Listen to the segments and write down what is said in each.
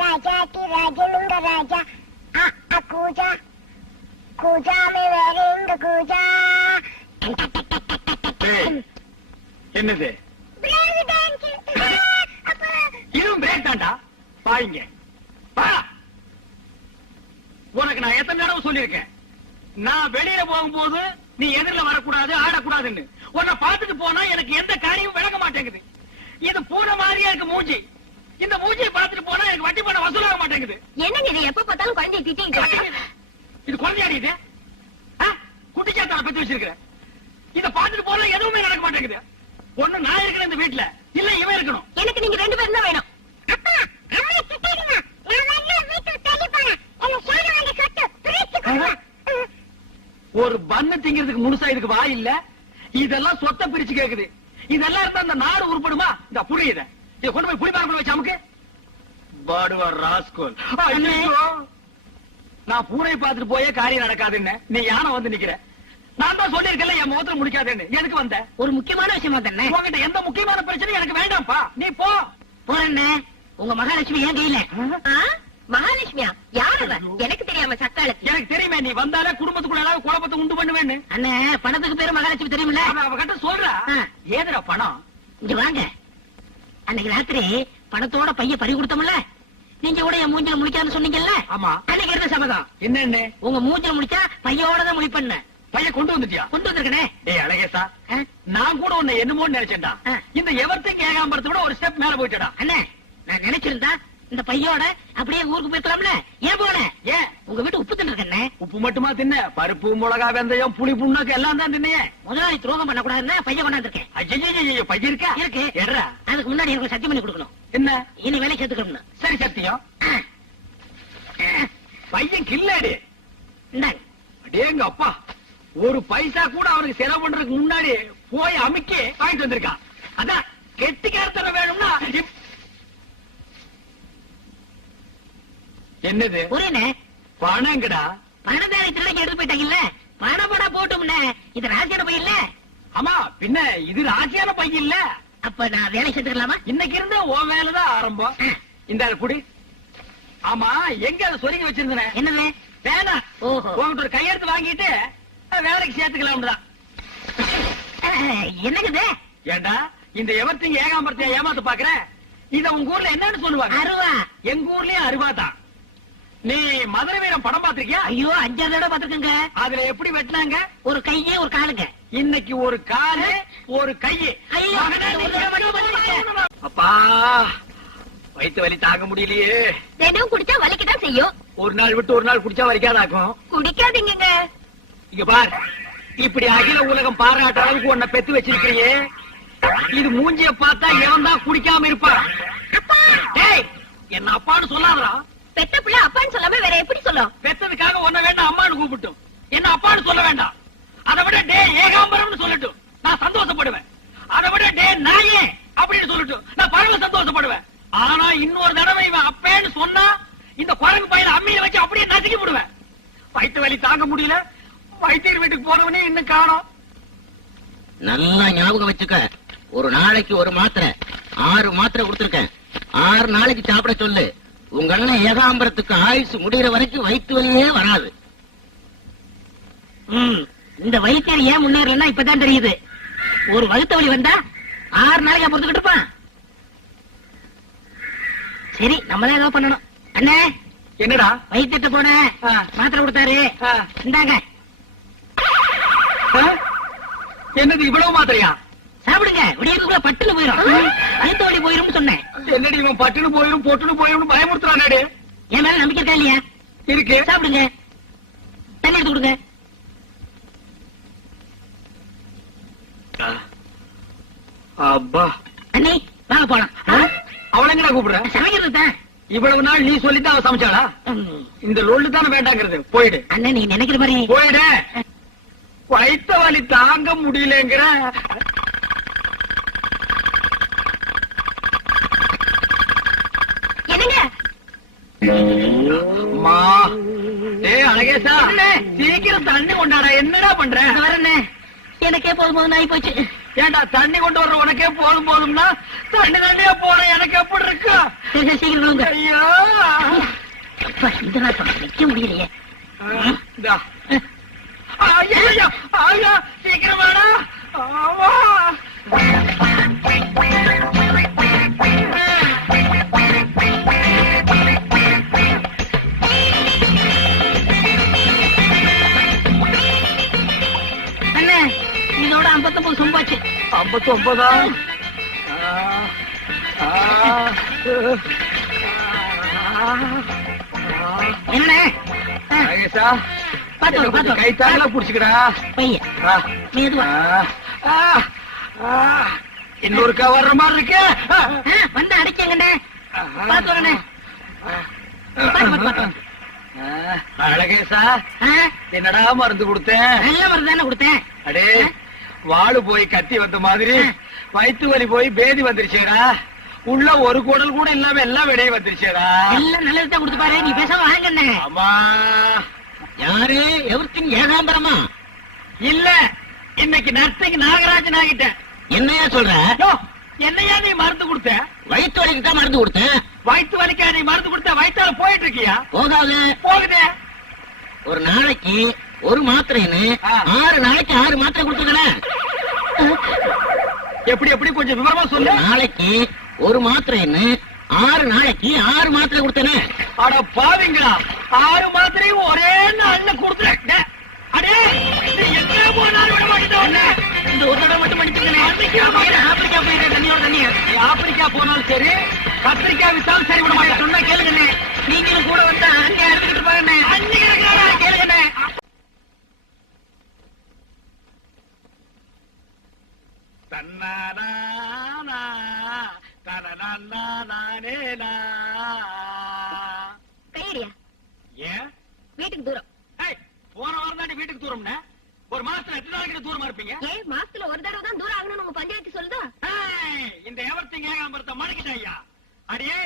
राजा की राजलुंग राजा कूजा कूजा में वेरिंग कूजा என்னது இதுவும் பிரேக் தாண்டா பாருங்க உனக்கு நான் எத்தனை தடவை சொல்லியிருக்கேன் நான் வெளியில போகும்போது நீ எதிரில் வரக்கூடாது ஆடக்கூடாதுன்னு உன்னை பார்த்துட்டு போனா எனக்கு எந்த காரியமும் விளங்க மாட்டேங்குது இது பூனை மாதிரியா இருக்கு மூஞ்சி இந்த மூஞ்சியை பார்த்துட்டு போனா எனக்கு வட்டி பணம் வசூலாக மாட்டேங்குது என்னங்க இது எப்ப பார்த்தாலும் குழந்தைய திட்டிங்க இது குழந்தையாடி இது குட்டிச்சாத்தான பத்தி வச்சிருக்கிற இத பார்த்துட்டு போனா எதுவுமே நடக்க மாட்டேங்குது ஒண்ணு நான் இருக்கிறேன் இந்த வீட்டுல இல்ல இவன் இருக்கணும் எனக்கு நீங்க 2 பேரும் தான் வேணும் ஒரு பண்ணு திங்கிறதுக்கு முழுசா இதுக்கு வாய் இல்ல இதெல்லாம் சொத்தை பிரிச்சு கேக்குது இதெல்லாம் இருந்தா அந்த நாடு உருப்படுமா இந்த புரியுத இதை கொண்டு போய் புளிப்பாங்க வச்சு அமுக்கு பாடுவார் ராஸ்கோல் நான் பூனை பார்த்துட்டு போயே காரியம் நடக்காதுன்னு நீ யானை வந்து நிக்கிற நான் தான் சொல்லிருக்கல என் முகத்துல முடிக்காதுன்னு எதுக்கு வந்த ஒரு முக்கியமான விஷயமா தானே உங்ககிட்ட எந்த முக்கியமான பிரச்சனையும் எனக்கு வேண்டாம்ப்பா நீ போ போறேன்னு உங்க மகாலட்சுமி ஏன் கையில மகாலட்சுமியா யாரு எனக்கு தெரியாம சக்காலத்து எனக்கு தெரியுமே நீ வந்தாலே குடும்பத்துக்குள்ள ஏதாவது குழப்பத்தை உண்டு பண்ணுவேன்னு அண்ணே பணத்துக்கு பேரு மகாலட்சுமி தெரியுமில்ல அவகிட்ட சொல்றா ஏதுடா பணம் இங்க வாங்க அன்னைக்கு ராத்திரி பணத்தோட பைய பறி கொடுத்தோம்ல நீங்க கூட என் மூஞ்சில முடிக்காதுன்னு சொன்னீங்கல்ல ஆமா அன்னைக்கு இருந்த சபதம் என்ன உங்க மூஞ்சில முடிச்சா பையோட தான் முடிப்பண்ண பையன் கொண்டு வந்துட்டியா கொண்டு வந்திருக்கனே ஏய் அழகேசா நான் கூட உன்னை என்னமோன்னு நினைச்சேன்டா இந்த எவர்த்திங் ஏகாம்பரத்தை விட ஒரு ஸ்டெப் மேல போயிட்டடா அண்ணே நான் நினைச்சிருந்தா இந்த பையோட அப்படியே ஊருக்கு போயிருக்கலாம்ல ஏன் போன ஏன் உங்க வீட்டு உப்பு தின்னு உப்பு மட்டுமா தின்ன பருப்பு மிளகா வெந்தயம் புளி புண்ணாக்கு எல்லாம் தான் தின்னையே முதலாளி துரோகம் பண்ண கூடாதுன்னா பையன் கொண்டாந்துருக்கேன் ஐயோ பையன் இருக்கா இருக்கு எட்ரா அதுக்கு முன்னாடி எனக்கு சத்தியம் பண்ணி கொடுக்கணும் என்ன இனி வேலை சேர்த்துக்கணும் சரி சத்தியம் பையன் கில்லாடி இந்தாங்க அடேங்க அப்பா ஒரு பைசா கூட அவனுக்கு செலவு பண்றதுக்கு முன்னாடி போய் அமுக்கி வாங்கிட்டு வந்திருக்கான் அதான் கெட்டிக்காரத்தனை வேணும்னா என்னது புரியல பணங்கடா பணத்தாரி திருடங்க எடுத்து போயிட்டாங்கல்ல பணப்படா போட்டோம்ல இது ராசியான பையன் இல்ல ஆமா பின்ன இது ராசியான பையன் இல்ல அப்ப நான் வேலை சேர்த்துக்கலாமா இன்னைக்கு இருந்து உன் வேலைதான் ஆரம்பம் இந்த குடி ஆமா எங்க அதை சொருங்கி வச்சிருந்தேன் என்னது வேணாம் ஓஹோ உங்ககிட்ட ஒரு கையெழுத்து வாங்கிட்டு வேலைக்கு சேர்த்துக்கலாம் என்னது ஏண்டா இந்த எவர்த்திங் ஏகாம்பரத்தை ஏமாத்து பாக்குற இத உங்க ஊர்ல என்னன்னு சொல்லுவாங்க அருவா எங்க ஊர்லயும் அருவா தான் நீ மதுரை வீரம் படம் பாத்திருக்கியா ஐயோ 5 தடவை பாத்துக்கங்க அதுல எப்படி வெட்டினாங்க ஒரு கையே ஒரு காலுங்க இன்னைக்கு ஒரு காலு ஒரு கையே ஐயோ அப்பா வயிற்று வலி தாங்க முடியலையே தினம் குடிச்சா வலிக்கதான் செய்யும் ஒரு நாள் விட்டு ஒரு நாள் குடிச்சா வலிக்காதாக்கும் குடிக்காதீங்க இங்க பார் இப்படி அகில உலகம் பாராட்ட அளவுக்கு உன்னை பெத்து வச்சிருக்கிறியே இது மூஞ்சிய பார்த்தா எவன் தான் குடிக்காம இருப்பான் என்ன அப்பான்னு சொல்லாதடா பெத்த பிள்ளை அப்பான்னு சொல்லாம வேற எப்படி சொல்லும் பெத்ததுக்காக உன்ன வேண்டாம் அம்மான்னு கூப்பிட்டும் என்ன அப்பான்னு சொல்ல வேண்டாம் அதை விட டே ஏகாம்பரம்னு சொல்லட்டும் நான் சந்தோஷப்படுவேன் அதை விட டே நாயே அப்படின்னு சொல்லட்டும் நான் பரவ சந்தோஷப்படுவேன் ஆனா இன்னொரு தடவை இவன் அப்பேன்னு சொன்னா இந்த குரங்கு பையனை அம்மியில வச்சு அப்படியே நசுக்கி விடுவேன் வயிற்று வலி தாங்க முடியல வைத்தியர் வீட்டுக்கு போனவனே இன்னும் காணோம் நல்லா ஞாபகம் வச்சுக்க ஒரு நாளைக்கு ஒரு மாத்திரை 6 மாத்திரை கொடுத்திருக்கேன் 6 நாளைக்கு சாப்பிட சொல்லு உங்க அண்ணன் ஏகாம்பரத்துக்கு ஆயுசு முடிகிற வரைக்கும் வயிற்று வலியே வராது இந்த வைத்தியர் ஏன் முன்னேறலன்னா இப்பதான் தெரியுது ஒரு வகுத்த வலி வந்தா 6 நாளைக்கு பொறுத்துக்கிட்டு இருப்பான் சரி நம்மதான் ஏதோ பண்ணணும் அண்ணே என்னடா வைத்தியத்தை போன மாத்திரை கொடுத்தாரு இந்தாங்க என்னது இவ்வளவு மாத்திரையா சாப்பிடுங்க விடியதுக்குள்ள பட்டுன்னு போயிடும் வயிற்று வலி போயிரும் சொன்னேன் என்னடி இவன் பட்டுன்னு போயிரும் பொட்டுன்னு போயிரும் பயமுறுத்துறானே என் மேல நம்பிக்கை இருக்கா இல்லையா இருக்கு சாப்பிடுங்க தண்ணி எடுத்து கொடுங்க அப்பா அண்ணி வாங்க போலாம் அவளை எங்கடா கூப்பிடுற சமைக்கிறது தான் இவ்வளவு நாள் நீ சொல்லித்தான் அவ சமைச்சாளா இந்த லொல்லு தானே வேண்டாங்கிறது போயிடு அண்ணன் நீ நினைக்கிற மாதிரி போயிடு வயிற்று வலி தாங்க முடியலங்கிற என்னங்க அழகேசா சீக்கிரம் தண்ணி கொண்டாடா என்னடா பண்ற வரண்ணே எனக்கே போதும் ஆகி போச்சு ஏண்டா தண்ணி கொண்டு வர்ற உனக்கே போதும்னா தண்ணியா போற எனக்கு எப்படி இருக்கு சீக்கிரம் ஐயோ அப்பா, இந்த நாட்டம் நிக்க முடியலையே. இந்தா. ஐயா, ஐயா, சீக்கிரம் வாடா. ஆமா. அண்ணே, இதோட 59 சொம்பாச்சு. 59 என்னண்ணே? கை தாங்களா புடிச்சுக்கடா. பையன் மெதுவா. இன்னொருக்கா வர்ற மாதிரி இருக்கு. வந்து அடைக்கங்கண்ணே. பாத்து வரண்ணே. அழகேசா, என்னடா மருந்து கொடுத்தேன்? நல்ல மருந்து தானே கொடுத்தேன். அடே, வாழு போய் கத்தி வந்த மாதிரி வயிற்று வலி போய் பேதி வந்துருச்சேடா. உள்ள ஒரு குடல் கூட இல்லாம எல்லாம் வெளியே வந்துருச்சேடா. எல்லாம் நல்லதுதான் கொடுத்து பாரு. நீ பேசாம வாங்கண்ணே. ஆமா. யாரு எவர்த்தின் ஏகாம்பரமா? இல்ல, இன்னைக்கு நர்த்தங்க நாகராஜன் ஆகிட்டேன். என்னையா சொல்ற? என்னையா நீ மருந்து கொடுத்த? வயிற்று வலிக்கு தான் மருந்து கொடுத்தேன். வயிற்று வலிக்கா நீ மருந்து கொடுத்த? வயிற்றால போயிட்டு இருக்கியா? போகாது. போகுதே. ஒரு நாளைக்கு ஒரு மாத்திரைன்னு 6 நாளைக்கு 6 மாத்திரை கொடுத்துக்கிறேன். எப்படி எப்படி கொஞ்சம் விவரமா சொல்லு. நாளைக்கு ஒரு மாத்திரைன்னு 6 நாளைக்கு 6 மாத்திரை கொடுத்தேனே. அட பாவிங்களா, 6 மாத்திரையும் ஒரே நாள்ல கொடுத்துறேன். அடே, நீ எங்க போனாலும் விட மாட்டேன். இந்த ஒரு தடவை மட்டும் பண்ணிட்டு ஆப்பிரிக்கா போயிட்டு தண்ணியோட தண்ணியா. ஆப்பிரிக்கா போனாலும் சரி, கத்திரிக்காய் வித்தாலும் சரி விட மாட்டேன். சொன்னா கேளுங்கண்ணே. நீங்களும் கூட வந்தா அங்கே அறுத்துக்கிட்டு பாருண்ணே. கேளுங்கண்ணே. தன்னானா தனநானேனா. கையடியா. ஏன் வீட்டுக்கு தூரம். போன வாரம் தாண்டி வீட்டுக்கு தூரம்னா ஒரு மாசத்துல எத்தனை நாளைக்கு தூரமா இருப்பீங்க? ஏன் மாசத்துல ஒரு தடவை தான் தூரம் ஆகணும்னு உங்க பஞ்சாயத்து சொல்லுதா? இந்த எவர்த்திங்க ஏகாம்பரத்தை மடக்கிட்டாயா? அடியே,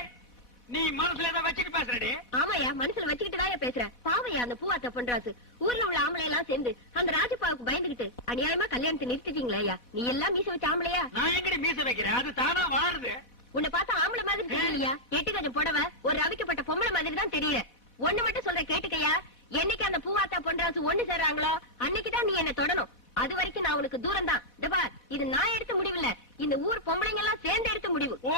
நீ மனசுல ஏதோ வச்சுட்டு பேசுறடி. ஆமாயா, மனசுல வச்சுக்கிட்டு தான் பேசுறேன். பாவையா அந்த பூவாத்த பண்றாசு. ஊர்ல உள்ள ஆம்பளை எல்லாம் சேர்ந்து அந்த ராஜப்பாவுக்கு பயந்துகிட்டு அநியாயமா கல்யாணத்தை நிறுத்திட்டீங்களா ஐயா? நீ எல்லாம் மீச வச்ச ஆம்பளையா? நான் எங்கடி மீச வைக்கிறேன்? அது தானா வாழுது. உன்னை பார்த்தா ஆம்பளை மாதிரி தெரியலையா? 8 கஜம் புடவை, ஒரு ரவிக்கப்பட்ட பொம்பளை மாதிரி தான் தெரியல. ஒண்ணு மட்டும் சொல்ற கேட்டுக்கையா, என்னைக்கு அந்த பூவாத்தா பொன்ராசு ஒண்ணு சேர்றாங்களோ அன்னைக்குதான் நீ என்ன தொடணும். அது வரைக்கும் நான் உனக்கு தூரம் தான். இது நான் எடுத்த முடிவு இல்ல, இந்த ஊர் பொம்பளைங்க எல்லாம் சேர்ந்து எடுத்த முடிவு. ஓ,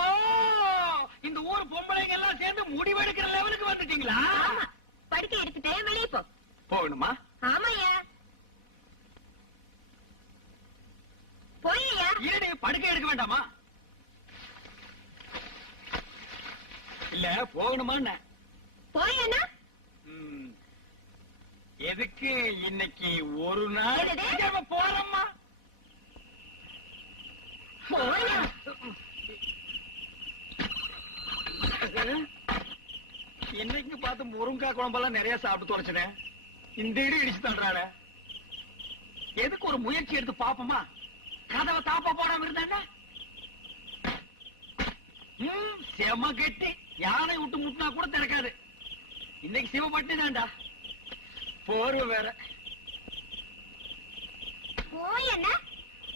இந்த ஊர் பொம்பளைங்க எல்லாம் சேர்ந்து முடிவெடுக்கிற லெவலுக்கு வந்துட்டீங்களா? ஆமா, படுக்கை எடுத்துட்டே வெளியே போ. போகணுமா? ஆமாயா, போய்யா. ஏடி, படுக்கை எடுக்க வேண்டாமா? இல்ல, போகணுமா? போயேனா? எதுக்கு இன்னைக்கு ஒரு நாள் போறோம்மா? போயா. இன்னைக்கு பார்த்து முருங்காய் குழம்பெல்லாம் நிறைய சாப்பிட்டு தொலைச்சினேன். இந்த இடி இடிச்சு தள்ளுறாள. எதுக்கு ஒரு முயற்சி எடுத்து பாப்போமா? கதவை தாப்பா போடாம இருந்தாங்க. செம கெட்டி, யானை விட்டு முட்டினா கூட திறக்காது. இன்னைக்கு சிவப்பட்டு தான்டா. போர்வை வேற. போயேனா?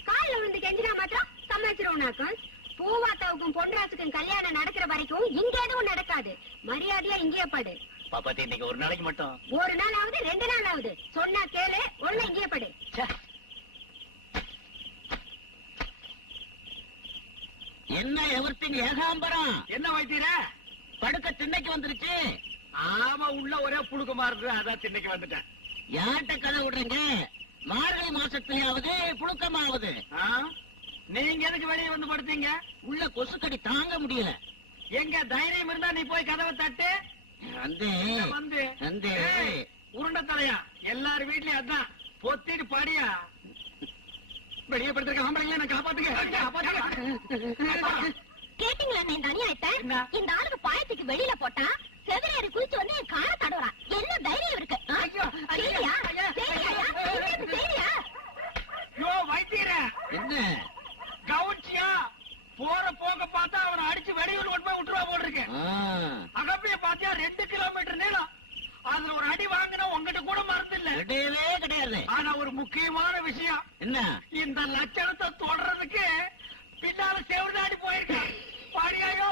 கால்ல விழுந்து கெஞ்சினா மாத்திரம் சமாளிச்சிருவோம்னாக்கும். பூவாத்தாவுக்கும் பொன்ராசுக்கும் கல்யாணம் நடக்கிற வரைக்கும் இங்க எதுவும் நடக்காது. மரியாதையா இங்கே படு. பாப்பாத்தி, இன்னைக்கு ஒரு நாளைக்கு மட்டும். ஒரு நாள் ஆகுது, 2 நாள் ஆகுது. சொன்னா கேளு, ஒண்ணு இங்கே படு. என்ன எவர்த்தின் ஏகாம்பரம்? என்ன வைத்தீர? படுக்க திண்ணைக்கு வந்துருச்சு. ஆமா, உள்ள ஒரே புழுக்கமா இருக்கு, அதான் திண்ணைக்கு வந்துட்டேன். யார்கிட்ட கதை விடுறீங்க? மார்கழி மாசத்துலயாவது புழுக்கமாவது. நீங்க எதுக்கு வெளியே வந்து படுத்தீங்க? உள்ள கொசுக்கடி தாங்க முடியல. எங்க தைரியம் இருந்தா நீ போய் கதவை தட்டு. வந்து வந்து உருண்ட தலையா, எல்லாரும் வீட்லயும் அதான். பொத்திட்டு பாடியா. வெளியே படுத்திருக்க கேட்டீங்களா இந்த அநியாயத்தை? இந்த ஆளுக்கு பாயத்துக்கு வெளியில போட்டா செவிலியர் குளிச்சு வந்து என் காலை தடுறான். என்ன தைரியம் இருக்கு? வைத்தீர என்ன கவுன்சியா? போற போக பார்த்தா அவனை அடிச்சு வெளியூர் கொண்டு போய் விட்டுருவா போல் இருக்கு. அகப்பிய பாத்தியா 2 கிலோமீட்டர் நீளம். அதுல ஒரு அடி வாங்கினா உங்ககிட்ட கூட மறந்து இல்ல. கிடையவே கிடையாது. ஆனா ஒரு முக்கியமான விஷயம் என்ன? இந்த லட்சணத்தை தொடறதுக்கு பின்னால செவர்தாடி போயிருக்க. பாடியாயோ